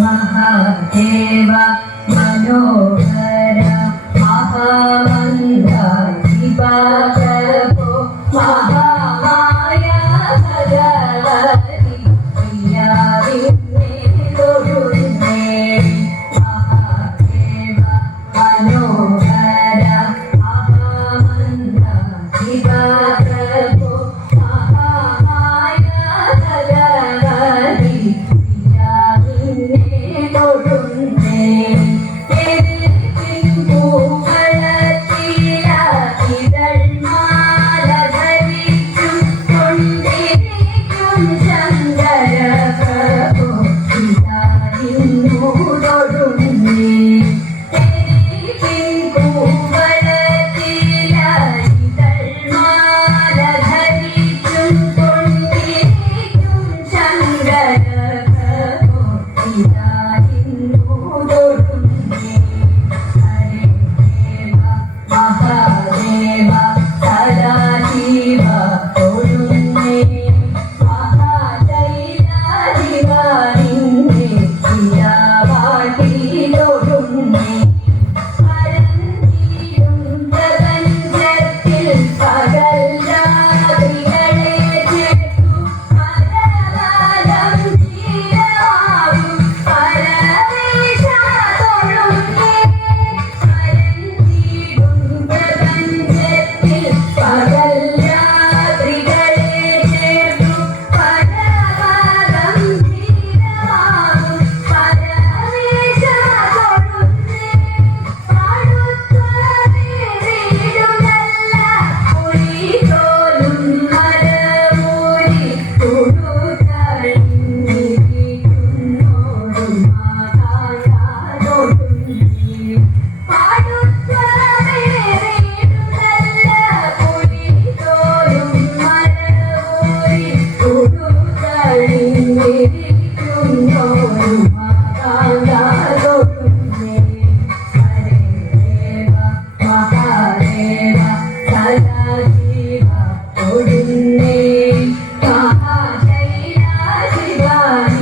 महादेव मनोहर महा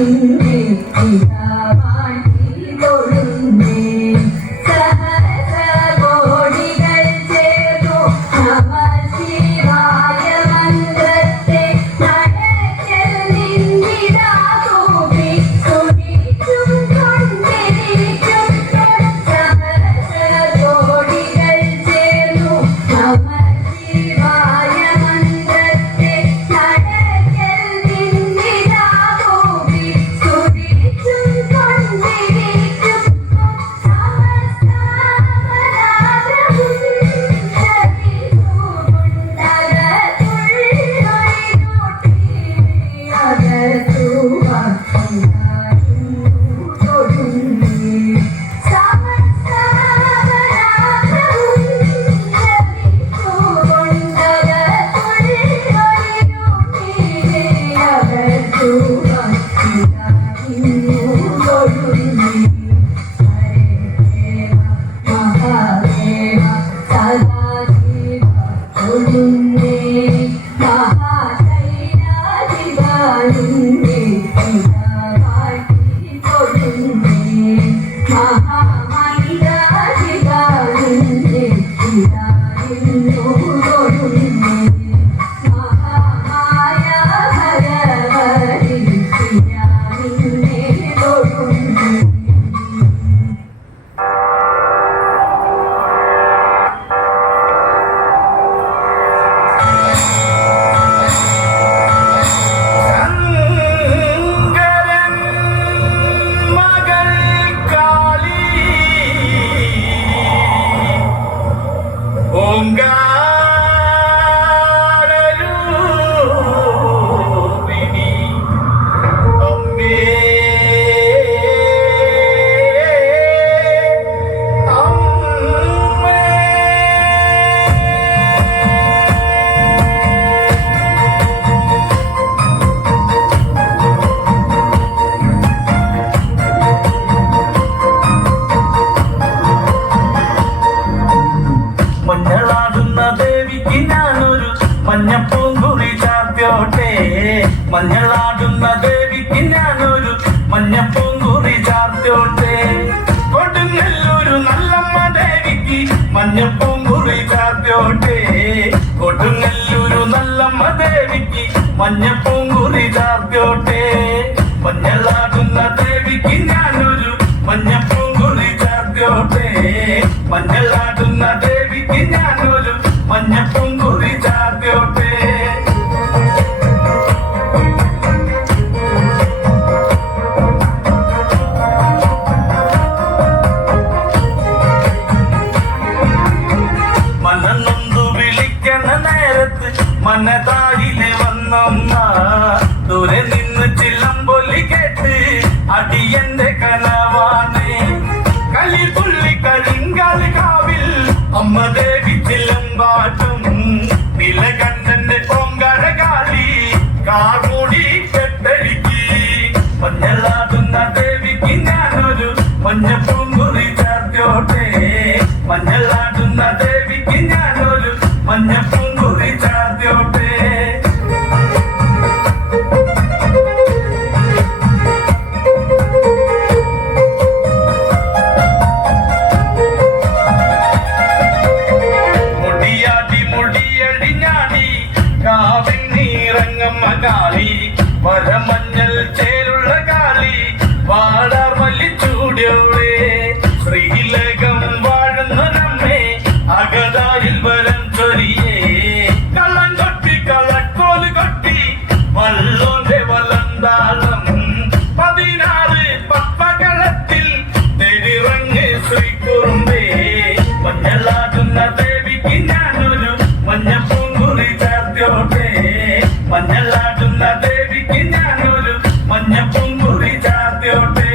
thì thì ta മഞ്ഞളാടുന്ന ദേവിക്ക് ഞാനൊരു മഞ്ഞപ്പൂങ്കുറി ചാർ ചാർത്തോട്ടെ കൊടുങ്ങല്ലൊരു നല്ലമ്മ ദേവിക്ക് മഞ്ഞപ്പൂങ്കുറി ചാർത്തോട്ടെ കൊടുങ്ങല്ലൊരു നല്ലമ്മ ദേവിക്ക് മഞ്ഞപ്പൂം മഞ്ഞളാടുന്ന ദേവിക്ക് ഞാനൊരു മഞ്ഞപ്പൂങ്കുറി ചാർത്തോട്ടെ മഞ്ഞളാടുന്ന ദേവിക്ക് ഞാനൊരു മഞ്ഞപ്പൂങ്കുറി ചാർത്തോട്ടെ മുടിയാടി മുടിയടിഞ്ഞാടി കാവിൻ നീറങ്ങമ്മ മകാളി വരമഞ്ഞൾ ദേവിക്ക് ഞാനൊരു മഞ്ഞപ്പൂങ്കുറി ചാർത്തോട്ടെ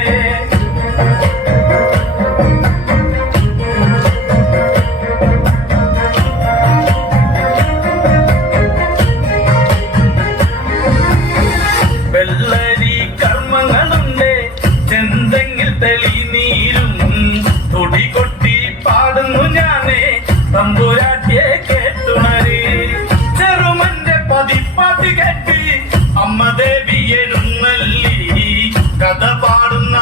വെള്ളരി കർമ്മങ്ങളുണ്ട് അമ്മ ദേവി കഥ പാടുന്ന